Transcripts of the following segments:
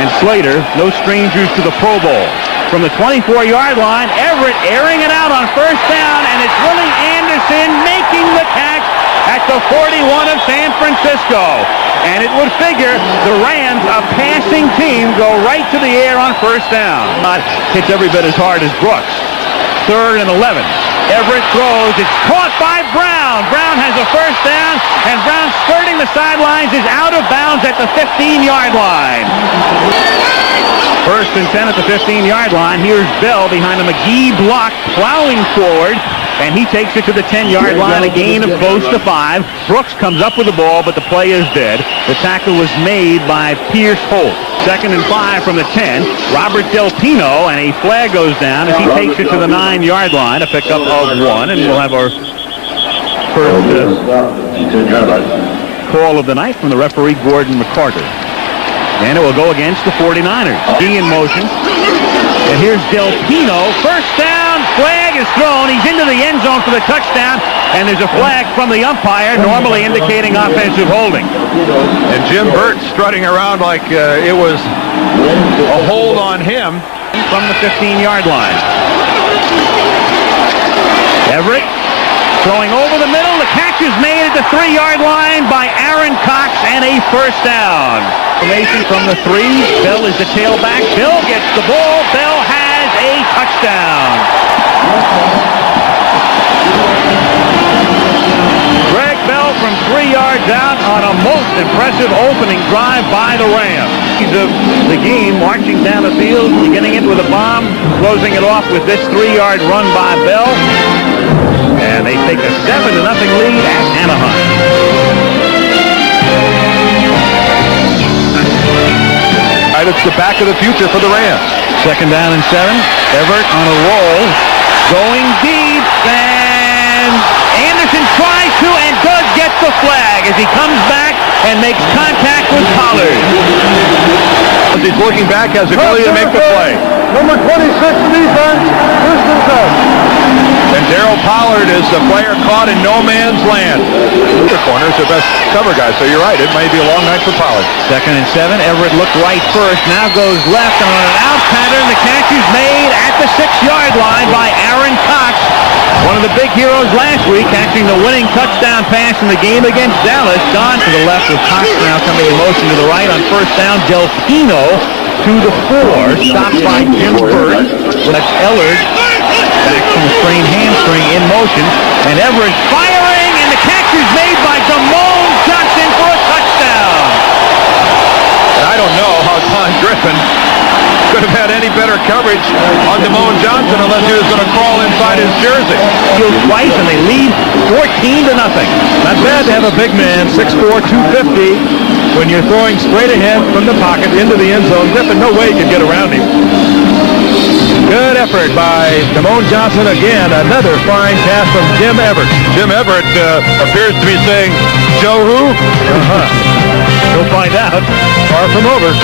and Slater, no strangers to the Pro Bowl. From the 24-yard line, Everett airing it out on first down, and it's Willie Anderson making the catch at the 41 of San Francisco. And it would figure the Rams, a passing team, go right to the air on first down. Hits every bit as hard as Brooks. 3rd and 11. Everett throws. It's caught by Brown. Brown has a first down, and Brown skirting the sidelines is out of bounds at the 15-yard line. 1st and 10 at the 15-yard line. Here's Bell behind a McGee block, plowing forward, and he takes it to the 10-yard line, a gain of close to 5. Brooks comes up with the ball, but the play is dead. The tackle was made by Pierce Holt. 2nd and 5 from the 10. Robert Del Pino, and a flag goes down as he takes it to the 9-yard line, a pickup of 1, and we'll have our first call of the night from the referee, Gordon McCarter. And it will go against the 49ers. He in motion. And here's Del Pino. First down. Flag is thrown. He's into the end zone for the touchdown. And there's a flag from the umpire, normally indicating offensive holding. And Jim Burt strutting around like it was a hold on him. From the 15-yard line. Everett throwing over the middle. The catch is made at the 3-yard line by Aaron Cox, and a first down. Formation from the 3. Bell is the tailback. Bell gets the ball. Bell has a touchdown. Greg Bell from 3 yards out on a most impressive opening drive by the Rams. Of the game, marching down the field, beginning it with a bomb, closing it off with this 3-yard run by Bell. And they take a 7-0 lead at Anaheim. It's the back of the future for the Rams. 2nd down and 7. Everett on a roll, going deep, and Anderson tries to and does get the flag as he comes back and makes contact with Pollard. As he's looking back, has the ability to make the play. Number 26 defense, 1st and 10. And Darryl Pollard is the player caught in no man's land. The corner's the best cover guy, so you're right. It may be a long night for Pollard. 2nd and 7. Everett looked right first, now goes left, and on an out pattern, the catch is made at the 6-yard line by Aaron Cox. One of the big heroes last week, catching the winning touchdown pass in the game against Dallas. Gone to the left with Cox now coming in motion to the right on first down. Del Pino to the 4, stopped by Jim Burt. That's Ellard back from the sprained hamstring in motion. And Everett firing, and the catch is made by Damone Johnson for a touchdown. And I don't know how Don Griffin could have had any better coverage on Damone Johnson unless he was going to crawl inside his jersey. Field twice, and they lead 14-0. Not bad to have a big man, 6'4", 250, when you're throwing straight ahead from the pocket into the end zone. Griffin, no way could get around him. Good effort by Damone Johnson again. Another fine pass from Jim Everett. Jim Everett appears to be saying, Joe who? We'll find out. Far from over.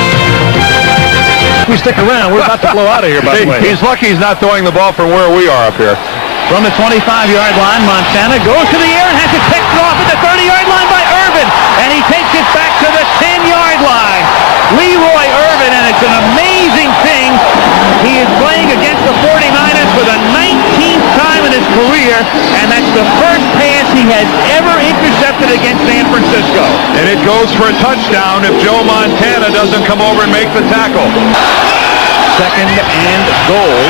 We stick around. We're about to blow out of here, by the way. He's lucky he's not throwing the ball from where we are up here. From the 25-yard line, Montana goes to the air and has it picked off at the 30-yard line by Irvin. And he takes it back to the 10-yard line. Leroy Irvin, and it's an amazing thing. He is playing against the 49ers for the 19th time in his career, and that's the first pass he has ever intercepted against San Francisco. And it goes for a touchdown if Joe Montana doesn't come over and make the tackle. 2nd and goal.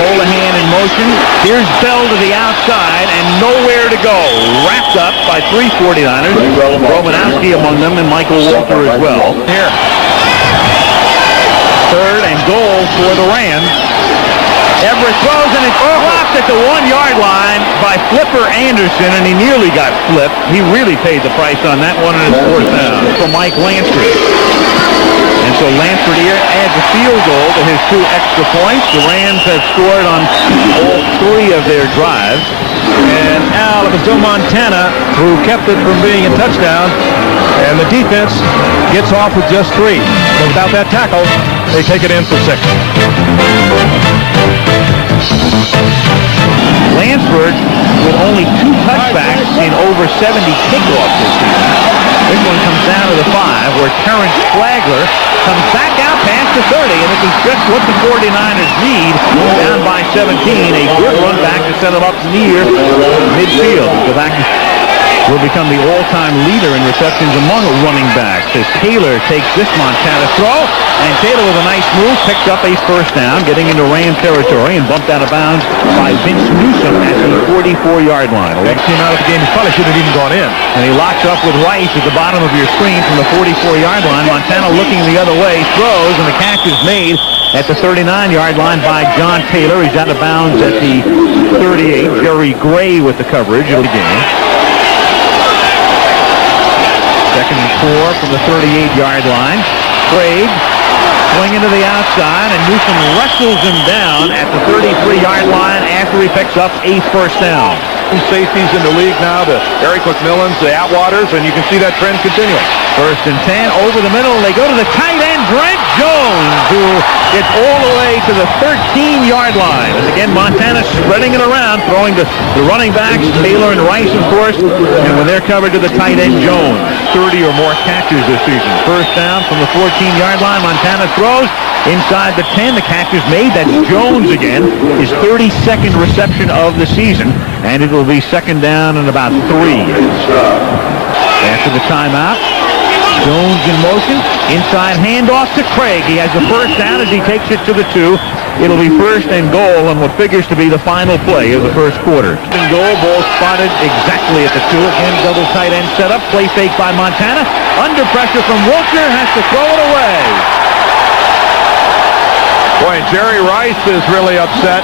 Holohan in motion. Here's Bell to the outside and nowhere to go. Wrapped up by 3 49ers. Romanowski among them and Michael Walter as well. Here. 3rd and goal for the Rams. Everett throws, and it's blocked at the 1-yard line by Flipper Anderson, and he nearly got flipped. He really paid the price on that one, and it's 4th down for Mike Lansford. And so Lansford here adds a field goal to his 2 extra points. The Rams have scored on all 3 of their drives. And Al, it was Joe Montana who kept it from being a touchdown. And the defense gets off with just 3. So without that tackle, they take it in for 6. Lansford with only 2 touchbacks in over 70 kickoffs this season. This one comes down to the 5, where Terrence Flagler comes back out past the 30, and this is just what the 49ers need. Down by 17, a good run back to set them up near midfield. Go back will become the all-time leader in receptions among running backs as Taylor takes this Montana throw, and Taylor with a nice move picks up a first down, getting into Ram territory and bumped out of bounds by Vince Newsom at the 44-yard line. Next team out of the game, he probably shouldn't have even gone in. And he locks up with Rice at the bottom of your screen from the 44-yard line. Montana looking the other way, throws, and the catch is made at the 39-yard line by John Taylor. He's out of bounds at the 38. Jerry Gray with the coverage of the game. Second and 4 from the 38-yard line. Craig swinging to the outside, and Newsom wrestles him down at the 33-yard line after he picks up a first down. Safeties in the league now, the Eric McMillans, the Atwaters, and you can see that trend continuing. First and 10 over the middle. They go to the tight end, Brent Jones, who gets all the way to the 13-yard line. And again, Montana spreading it around, throwing to the running backs, Taylor and Rice, of course, and when they're covered to the tight end, Jones. 30 or more catches this season. First down from the 14-yard line. Montana throws inside the 10. The catch is made. That's Jones again, his 32nd reception of the season, and it will be second down and about 3. After the timeout, Jones in motion, inside handoff to Craig. He has the first down as he takes it to the 2. It'll be first and goal on what figures to be the final play of the first quarter. And goal, ball spotted exactly at the 2. Again, double tight end setup, play fake by Montana. Under pressure from Wilcher, has to throw it away. Boy, and Jerry Rice is really upset.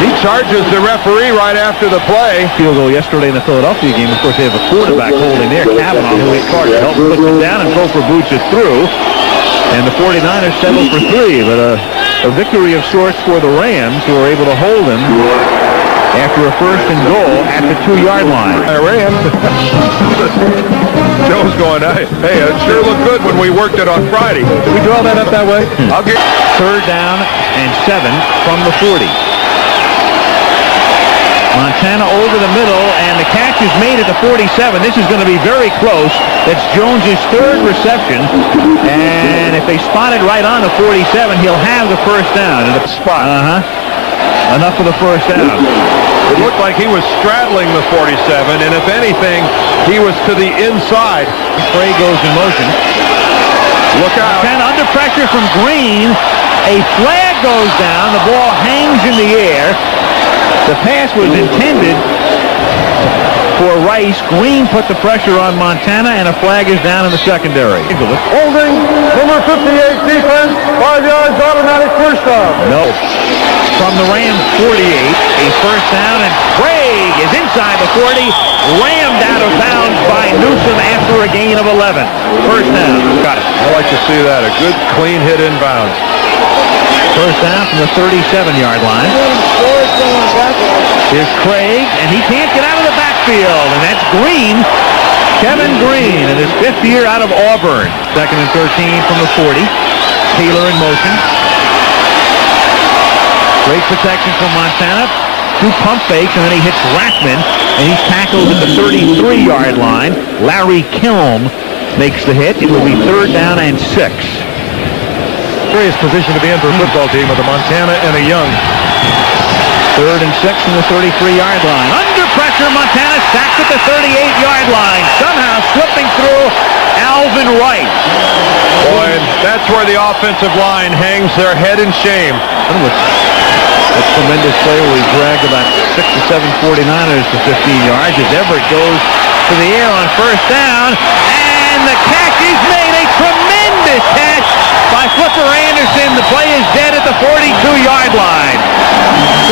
He charges the referee right after the play. Field goal yesterday in the Philadelphia game. Of course, they have a quarterback holding there, Kavanaugh, who hit Carter. Helps push it down, and Gopher boots it through. And the 49ers settle for 3, but a victory of sorts for the Rams, who are able to hold him after a first and goal at the 2-yard line. Rams. Joe's going, hey, it sure looked good when we worked it on Friday. Did we draw that up that way? I'll get third down and 7 from the 40. Montana over the middle, and the catch is made at the 47. This is going to be very close. That's Jones's 3rd reception, and if they spot it right on the 47, he'll have the first down. And the spot. Enough for the first down. It looked like he was straddling the 47, and if anything, he was to the inside. Craig goes in motion. Look out. Montana under pressure from Green. A flag goes down. The ball hangs in the air. The pass was intended for Rice. Green put the pressure on Montana, and a flag is down in the secondary. Holding, number 58 defense, 5 yards, automatic first down. No. From the Rams 48, a first down, and Craig is inside the 40, rammed out of bounds by Newsom after a gain of 11. First down. Got it. I like to see that. A good, clean hit inbounds. First down from the 37-yard line. Here's Craig, and he can't get out of the backfield, and that's Green. Kevin Green in his 5th year out of Auburn. Second and 13 from the 40. Taylor in motion. Great protection from Montana. 2 pump fakes, and then he hits Rackman, and he's tackled at the 33-yard line. Larry Kilm makes the hit. It will be third down and 6. Serious position to be in for a football team with a Montana and a Young. Third and 6 from the 33-yard line. Under pressure, Montana sacked at the 38-yard line. Somehow slipping through Alvin Wright. Boy, that's where the offensive line hangs their head in shame. A tremendous play where he dragged about 6 or 7 49ers to 15 yards as Everett goes to the air on first down, and the catch is made. A tremendous catch by Flipper Anderson. The play is dead at the 42-yard line.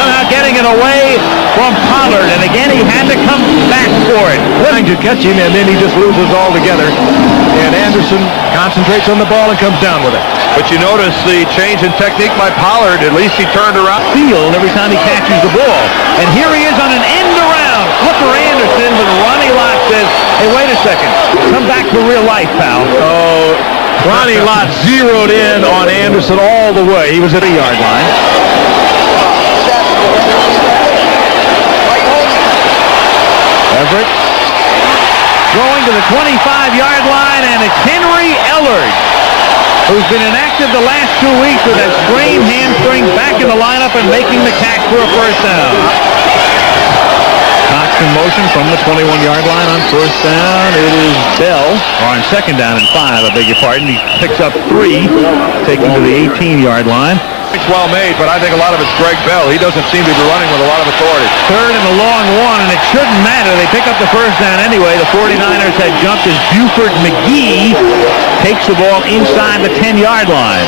Somehow getting it away from Pollard, and again he had to come back for it. Trying to catch him, and then he just loses altogether. And Anderson concentrates on the ball and comes down with it. But you notice the change in technique by Pollard. At least he turned around. Field every time he catches the ball. And here he is on an end around. Flipper Anderson, but Ronnie Lott says, hey, wait a second. Come back to real life, pal. Oh, Ronnie Lott zeroed in on Anderson all the way. He was at the yard line. Everett throwing to the 25-yard line, and it's Henry Ellard, who's been inactive the last 2 weeks with that sprained hamstring, back in the lineup and making the catch for a first down. Cox in motion from the 21-yard line on first down. It is Bell, or on second down and 5, I beg your pardon. He picks up 3, taking to the 18-yard line. It's well made, but I think a lot of it's Greg Bell. He doesn't seem to be running with a lot of authority. Third and a long one, and it shouldn't matter. They pick up the first down anyway. The 49ers had jumped as Buford McGee takes the ball inside the 10-yard line.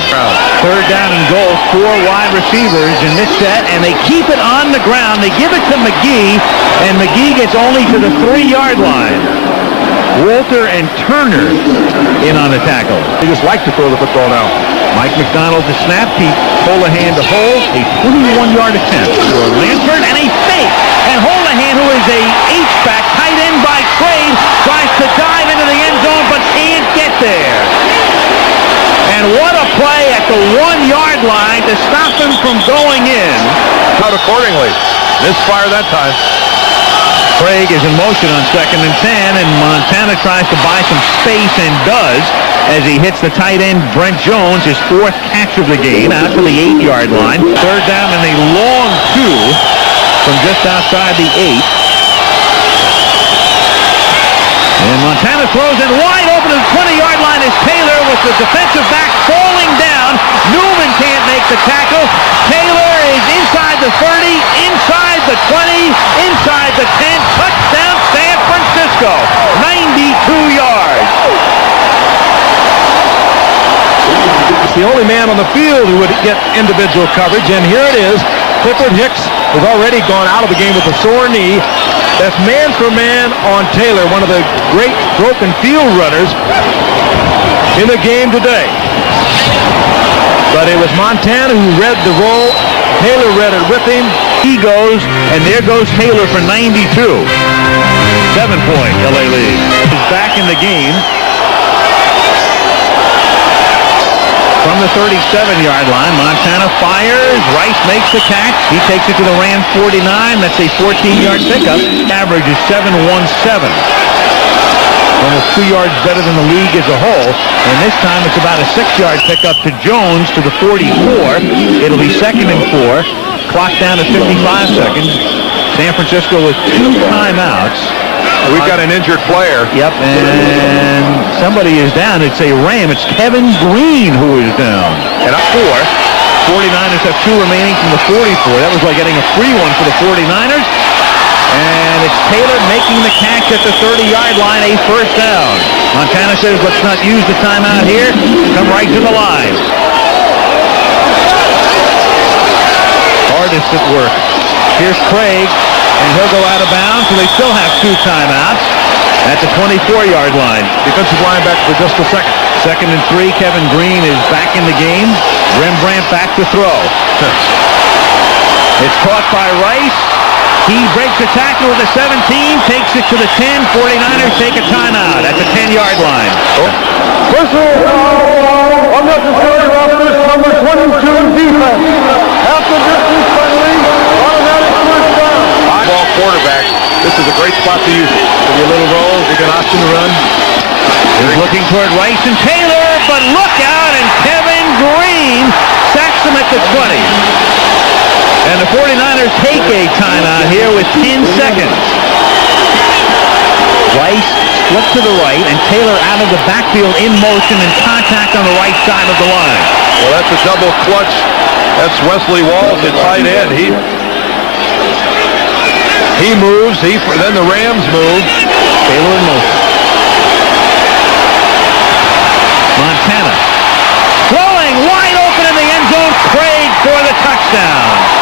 Third down and goal, 4 wide receivers in this set, and they keep it on the ground. They give it to McGee, and McGee gets only to the 3-yard line. Walter and Turner in on the tackle. They just like to throw the football now. Mike McDonald to snap, Pete Holohan to hold, a 21-yard attempt for Lansford, and a fake. And Holohan, who is a H-back, tight end by trade, tries to dive into the end zone but can't get there. And what a play at the 1-yard line to stop him from going in. Out accordingly. Misfire that time. Craig is in motion on second and 10, and Montana tries to buy some space and does as he hits the tight end Brent Jones, his 4th catch of the game, out to the 8-yard line. Third down and a long 2 from just outside the 8. And Montana throws it wide open to the 20-yard line is Taylor with the defensive back falling down. Newman can't make the tackle. Taylor is inside the 30, inside the 20, inside the 10. Touchdown San Francisco. 92 yards. The only man on the field who would get individual coverage, and here it is. Clifford Hicks has already gone out of the game with a sore knee. That's man for man on Taylor, one of the great broken field runners in the game today. But it was Montana who read the roll. Taylor read it with him. He goes, and there goes Taylor for 92. 7-point LA lead. Is back in the game. From the 37-yard line, Montana fires. Rice makes the catch. He takes it to the Rams 49. That's a 14-yard pickup. Average is 7.17. Almost 2 yards better than the league as a whole. And this time it's about a 6-yard pickup to Jones to the 44. It'll be 2nd and 4. Clock down to 55 seconds. San Francisco with 2 timeouts. We've got an injured player. Yep, and somebody is down. It's a Ram. It's Kevin Green who is down. And up 4. 49ers have 2 remaining from the 44. That was like getting a free one for the 49ers. And it's Taylor making the catch at the 30-yard line, a first down. Montana says, let's not use the timeout here. Come right to the line. Hardest at work. Here's Craig. And he'll go out of bounds, so they still have 2 timeouts at the 24-yard line. Defensive linebacker for just a second. 2nd and 3, Kevin Green is back in the game. Rembrandt back to throw. It's caught by Rice. He breaks the tackle with the 17, takes it to the 10. 49ers take a timeout at the 10-yard line. Personal foul, unnecessary roughness, number 22 defense. After distance friendly, automatic first down. Ball quarterback. This is a great spot to use it. Give you a little roll, you get an option to run. He's looking toward Rice and Taylor, but look out, and Kevin Green sacks him at the 20. And the 49ers take a timeout here with 10 seconds. Rice split to the right, and Taylor out of the backfield in motion and contact on the right side of the line. Well, that's a double clutch. That's Wesley Walls at tight end. He moves. Then the Rams move. Taylor in motion. Montana throwing wide open in the end zone. Craig for the touchdown.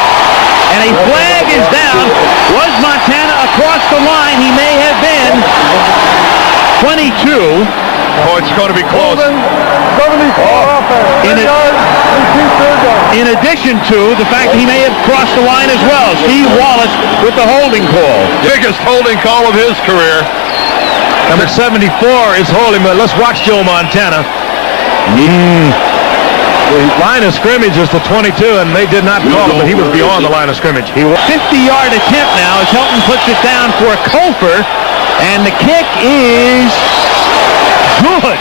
And a flag is down. Was Montana across the line? He may have been. 22. Oh, it's going to be close. 74 offense. In addition to the fact that he may have crossed the line as well. Steve Wallace with the holding call. Biggest holding call of his career. Number 74 is holding, but let's watch Joe Montana. The line of scrimmage is the 22, and they did not call it, but he was beyond the line of scrimmage. He 50-yard attempt now as Helton puts it down for Colfer. And the kick is good.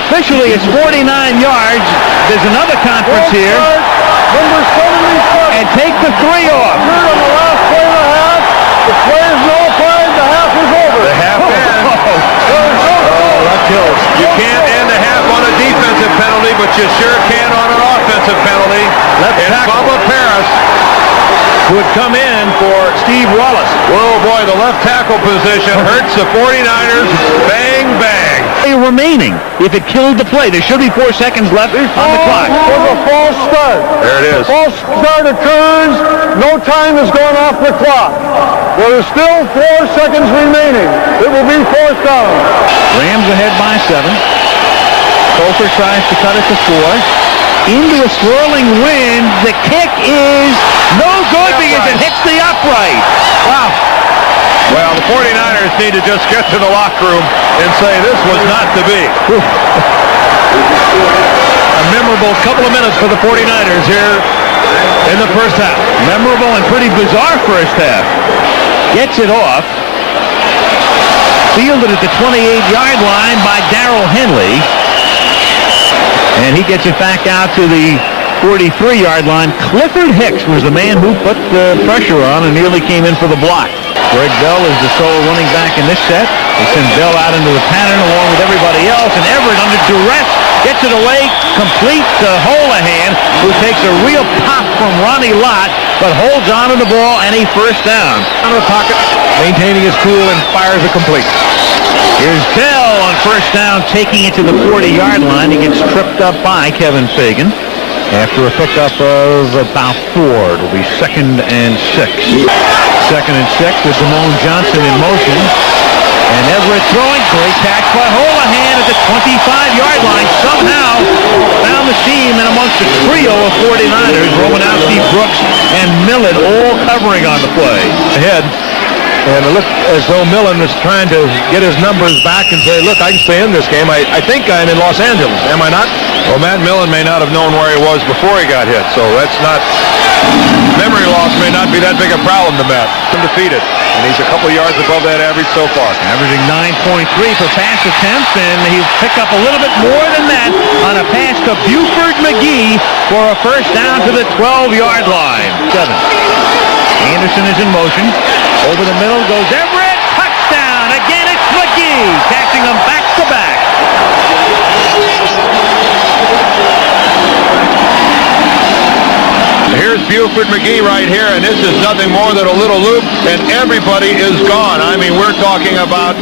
Officially, it's 49 yards. There's another conference here. Number 77. And take the 3 off. On the last play of the half. The play is nullified. The half is over. The half end. Oh, that kills. You can't end a half on a defensive penalty, but you sure can on an offensive penalty. And Bubba Paris Would come in for Steve Wallace. Oh boy, the left tackle position hurts the 49ers. Bang, bang. Remaining. If it killed the play, there should be 4 seconds left on the clock. Was a false start. There it is. False start occurs. No time has gone off the clock. There is still 4 seconds remaining. It will be fourth down. Rams ahead by 7. Cofer tries to cut it to 4. Into a swirling wind. The kick is no good because it hits the upright. Wow. Well, the 49ers need to just get to the locker room and say this was not to be. A memorable couple of minutes for the 49ers here in the first half. Memorable and pretty bizarre first half. Gets it off. Fielded at the 28-yard line by Darrell Henley. And he gets it back out to the 43-yard line. Clifford Hicks was the man who put the pressure on and nearly came in for the block. Greg Bell is the sole running back in this set. They send Bell out into the pattern along with everybody else. And Everett under duress gets it away, complete to Holohan, who takes a real pop from Ronnie Lott, but holds on to the ball and a first down. Out of the pocket, maintaining his cool and fires a complete. Here's Bell on first down, taking it to the 40-yard line. He gets tripped up by Kevin Fagan. After a pickup of about 4, it'll be 2nd and 6. 2nd and 6 with Damone Johnson in motion. And Everett throwing. Great catch by Holohan at the 25-yard line. Somehow found the seam in amongst a trio of 49ers. Romanowski, Brooks, and Millen all covering on the play. Ahead. And it looked as though Millen was trying to get his numbers back and say, look, I can stay in this game. I think I'm in Los Angeles. Am I not? Well, Matt Millen may not have known where he was before he got hit, so that's not... Memory loss may not be that big a problem to Matt. Undefeated, and he's a couple yards above that average so far. Averaging 9.3 per pass attempt, and he'll pick up a little bit more than that on a pass to Buford McGee for a first down to the 12-yard line. 7. Anderson is in motion. Over the middle goes Everett. Touchdown. Again, it's McGee catching them back to back. Here's Buford McGee right here, and this is nothing more than a little loop, and everybody is gone. I mean, we're talking about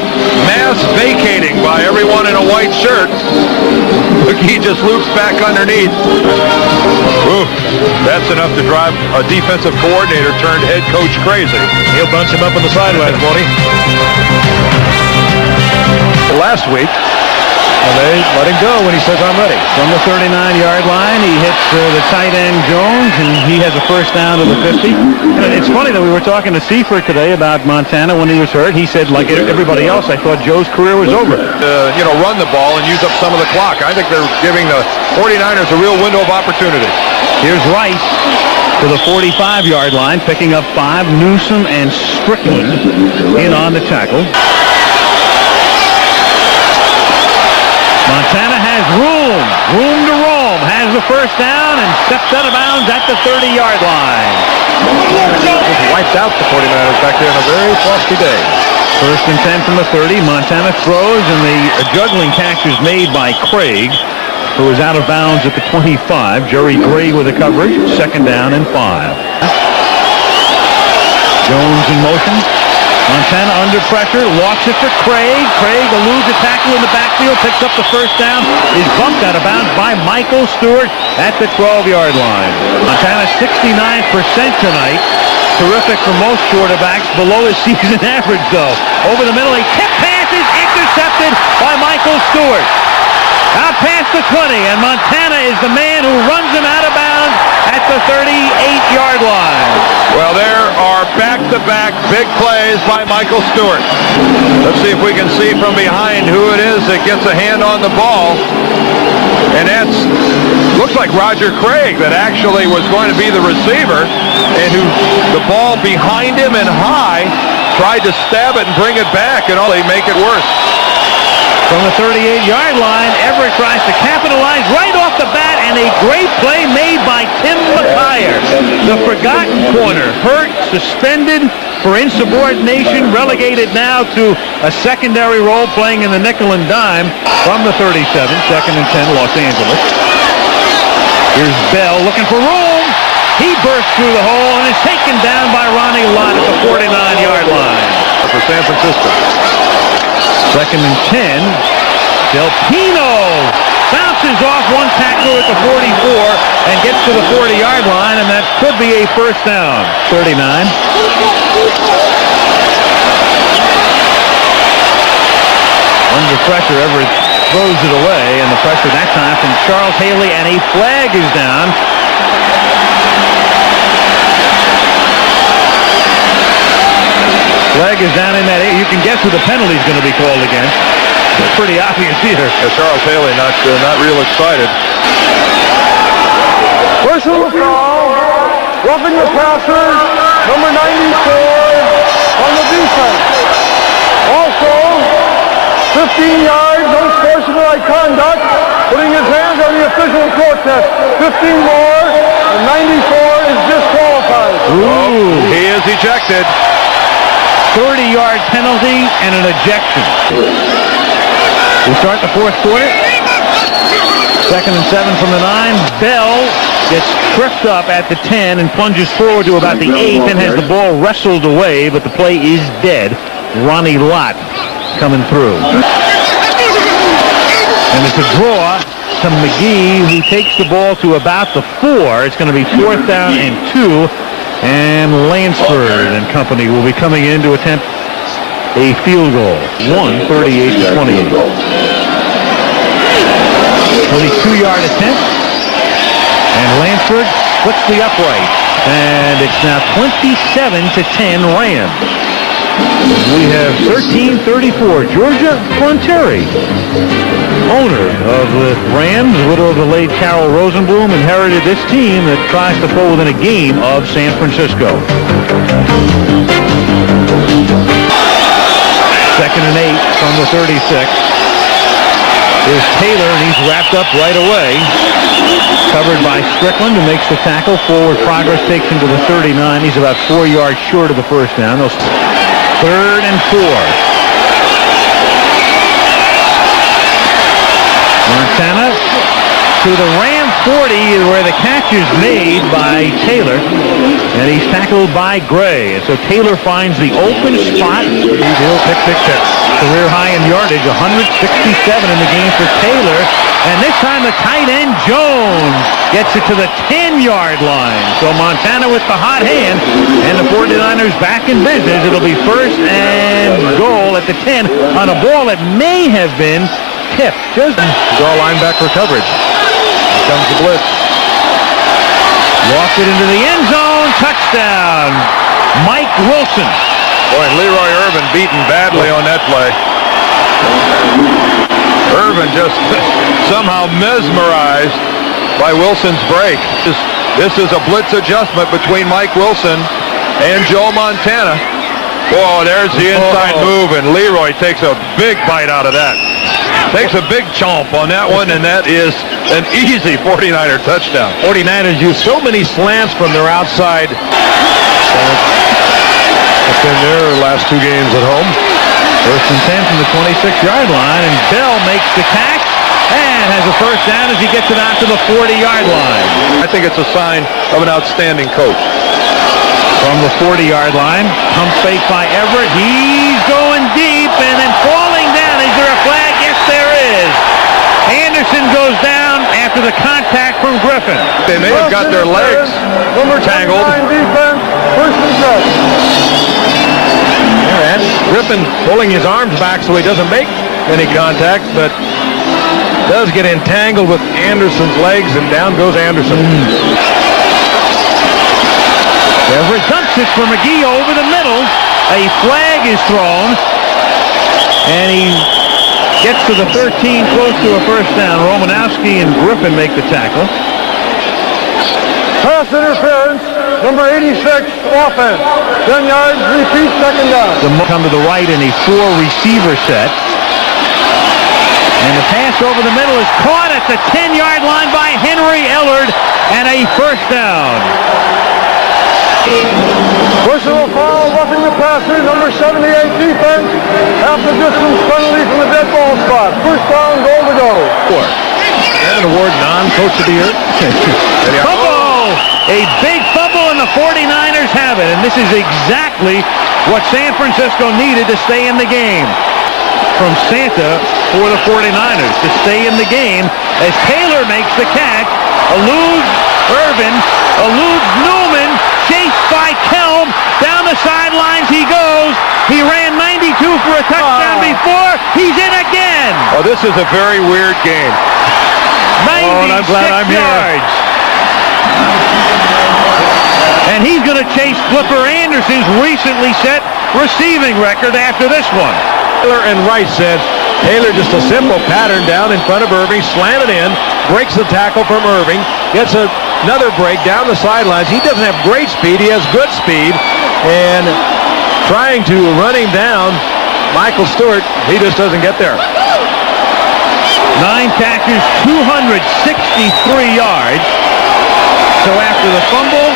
mass vacating by everyone in a white shirt. McGee just loops back underneath. Ooh, that's enough to drive a defensive coordinator turned head coach crazy. He'll bunch him up on the sidelines, won't he? Last week, and they let him go when he says, I'm ready. From the 39-yard line, he hits the tight end Jones, and he has a first down to the 50. And it's funny that we were talking to Seifert today about Montana when he was hurt. He said, like everybody else, I thought Joe's career was over. Run the ball and use up some of the clock. I think they're giving the 49ers a real window of opportunity. Here's Rice to the 45-yard line, picking up 5. Newsom and Strickland in on the tackle. Montana has room to roam, has the first down and steps out of bounds at the 30-yard line. Just wiped out the 49ers back there on a very frosty day. First and 10 from the 30. Montana throws, and the juggling catch is made by Craig, who is out of bounds at the 25. Jerry Gray with the coverage. 2nd down and 5. Jones in motion. Montana under pressure, walks it for Craig. Craig eludes a tackle in the backfield, picks up the first down, is bumped out of bounds by Michael Stewart at the 12-yard line. Montana 69% tonight. Terrific for most quarterbacks, below his season average though. Over the middle, a tip pass is intercepted by Michael Stewart. Out past the 20, and Montana is the man who runs him out of bounds at the 38-yard line. Well, there are back-to-back big plays by Michael Stewart. Let's see if we can see from behind who it is that gets a hand on the ball. And that's, looks like Roger Craig that actually was going to be the receiver, and who the ball behind him and high tried to stab it and bring it back, and they make it worse. From the 38-yard line, Everett tries to capitalize right off the bat, and a great play made by Tim McKyer. The forgotten corner, hurt, suspended for insubordination, relegated now to a secondary role playing in the nickel and dime from the 37, 2nd and 10, Los Angeles. Here's Bell looking for room. He bursts through the hole and is taken down by Ronnie Lott at the 49-yard line. For San Francisco. 2nd and 10. Del Pino bounces off one tackler at the 44 and gets to the 40-yard line, and that could be a first down. 39. Under pressure, Everett throws it away, and the pressure that time from Charles Haley, and a flag is down. Flag is down in that area. You can guess who the penalty is going to be called against. It's pretty obvious here. Charles Haley not real excited. Personal foul, roughing the passer, number 94 on the defense. Also, 15 yards, unsportsmanlike conduct, putting his hands on the official protest. 15 more, and 94 is disqualified. Ooh. He is ejected. 30-yard penalty and an ejection. We start the fourth quarter. 2nd and 7 from the 9. Bell gets tripped up at the 10 and plunges forward to about the 8 and has the ball wrestled away, but the play is dead. Ronnie Lott coming through. And it's a draw to McGee, who takes the ball to about the 4. It's going to be 4th down and 2. And Lansford and company will be coming in to attempt a field goal. 38-28. 22-yard attempt. And Lansford splits the upright. And it's now 27-10 Rams. We have 13-34 Georgia Clonteri, owner of the Rams, widow of the late Carol Rosenblum, inherited this team that tries to fall within a game of San Francisco. 2nd and 8 from the 36. Here's Taylor, and he's wrapped up right away. Covered by Strickland, who makes the tackle. Forward progress takes him to the 39. He's about 4 yards short of the first down. 3rd and 4. Montana to the Ram 40, where the catch is made by Taylor, and he's tackled by Gray. And so Taylor finds the open spot. He'll pick. Career high in yardage, 167 in the game for Taylor. And this time the tight end, Jones, gets it to the 10-yard line. So Montana with the hot hand, and the 49ers back in business. It'll be 1st and goal at the 10 on a ball that may have been tipped. Just Draw linebacker coverage. Here comes the blitz. Lost it into the end zone. Touchdown, Mike Wilson. Boy, and Leroy Irvin beaten badly on that play. Irvin just somehow mesmerized by Wilson's break. This is a blitz adjustment between Mike Wilson and Joe Montana. Whoa, there's the inside move, and Leroy takes a big bite out of that. Takes a big chomp on that one, and that is an easy 49er touchdown. 49ers use so many slants from their outside. It's been their last 2 games at home. 1st and 10 from the 26-yard line, and Bell makes the catch and has a first down as he gets it out to the 40-yard line. I think it's a sign of an outstanding coach. From the 40-yard line, pump fake by Everett. He's going deep and then falling down. Is there a flag? Yes, there is. Anderson goes down after the contact from Griffin. They may have got their legs tangled. Defense, 1st and 7. And Griffin pulling his arms back so he doesn't make any contact, but does get entangled with Anderson's legs, and down goes Anderson. Everett dumps it for McGee over the middle. A flag is thrown, and he gets to the 13, close to a first down. Romanowski and Griffin make the tackle. Pass interference number 86, offense. 10 yards, repeat, second down. Come to the right in a 4-receiver set. And the pass over the middle is caught at the 10-yard line by Henry Ellard, and a first down. Personal foul, roughing the passer, number 78 defense. Half the distance penalty from the dead ball spot. First down, goal to go. An award non-coach of the year. Fumble! A big fumble, and the 49ers have it. And this is exactly what San Francisco needed to stay in the game. From Santa for the 49ers to stay in the game as Taylor makes the catch, eludes Irvin, eludes Newman, chased by Kelm, down the sidelines he goes. He ran 92 for a touchdown before. He's in again. Oh, this is a very weird game. 96 I'm glad I'm yards. And he's going to chase Flipper Anderson's recently set receiving record after this one. Taylor and Rice said, Taylor just a simple pattern down in front of Irving, slanted in, breaks the tackle from Irving, gets another break down the sidelines. He doesn't have great speed. He has good speed. And trying to run him down, Michael Stewart, he just doesn't get there. 9 catches, 263 yards. So after the fumble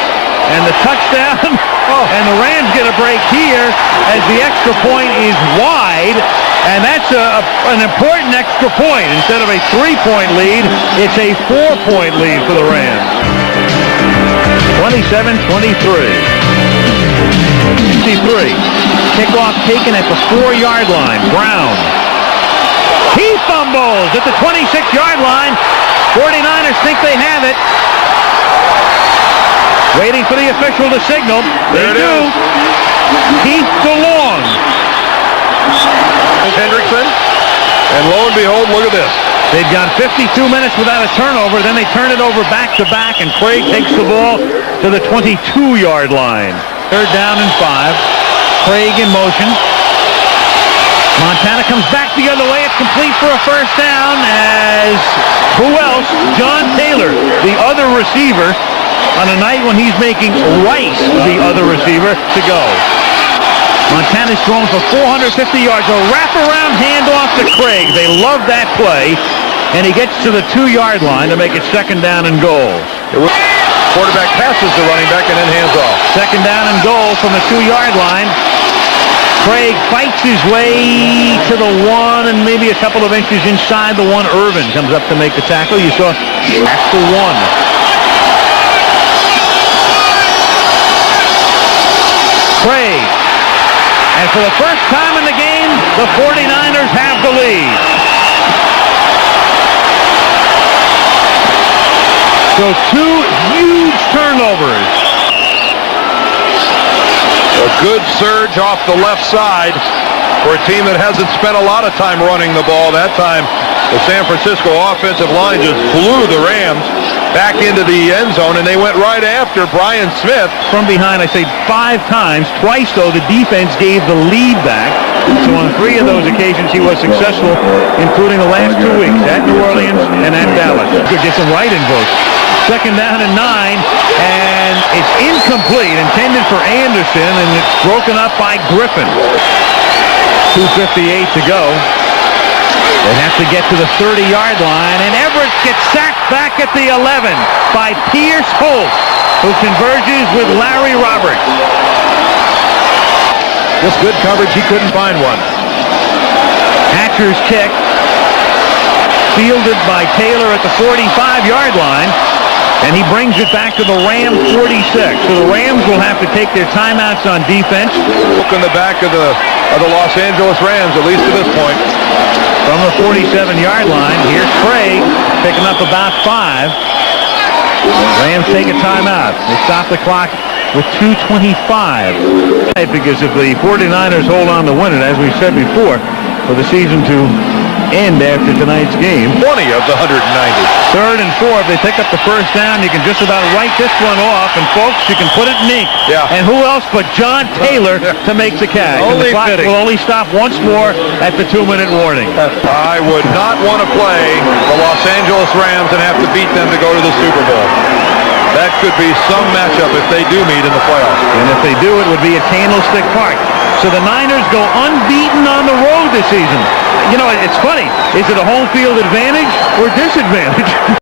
and the touchdown, and the Rams get a break here as the extra point is wide, and that's an important extra point. Instead of a 3-point lead, it's a 4-point lead for the Rams. 27-23. 53. Kickoff taken at the 4-yard line. Brown. He fumbles at the 26-yard line. 49ers think they have it. Waiting for the official to signal. They do. Keith DeLong. Hendrickson. And lo and behold, look at this. They've gone 52 minutes without a turnover. Then they turn it over back-to-back, and Craig takes the ball to the 22-yard line. 3rd down and 5. Craig in motion. Montana comes back the other way. It's complete for a first down as who else? John Taylor, the other receiver, on a night when he's making Rice the other receiver to go. Montana's thrown for 450 yards. A wraparound handoff to Craig. They love that play. And he gets to the 2-yard line to make it 2nd down and goal. Quarterback passes the running back and then hands off. 2nd down and goal from the 2-yard line. Craig fights his way to the 1 and maybe a couple of inches inside the 1. Irvin comes up to make the tackle. You saw that's the 1. Craig. And for the first time in the game, the 49ers have the lead. So 2 huge turnovers. A good surge off the left side for a team that hasn't spent a lot of time running the ball. That time, the San Francisco offensive line just blew the Rams back into the end zone, and they went right after Brian Smith. From behind, I say 5 times. Twice, though, the defense gave the lead back. So on 3 of those occasions, he was successful, including the last 2 weeks, at New Orleans and at Dallas. Could get some write-in votes. 2nd down and 9, and it's incomplete, intended for Anderson, and it's broken up by Griffin. 2:58 to go. They have to get to the 30-yard line, and Everett gets sacked back at the 11 by Pierce Holt, who converges with Larry Roberts. This good coverage, he couldn't find one. Hatcher's kick, fielded by Taylor at the 45-yard line, and he brings it back to the Ram 46. So the Rams will have to take their timeouts on defense. Look in the back of the Los Angeles Rams, at least to this point. From the 47-yard line, here's Craig picking up about 5. Rams take a timeout. They stop the clock with 2:25. Because if the 49ers hold on to win it, as we said before, for the season to end after tonight's game. 20 of the 190. 3rd and 4. If they pick up the first down, you can just about write this one off. And, folks, you can put it in ink. Yeah. And who else but John Taylor to make the catch? Only the clock fitting. will only stop once more at the 2-minute warning. I would not want to play the Los Angeles Rams and have to beat them to go to the Super Bowl. That could be some matchup if they do meet in the playoffs. And if they do, it would be at Candlestick Park. So the Niners go unbeaten on the road this season. You know, it's funny. Is it a home field advantage or disadvantage?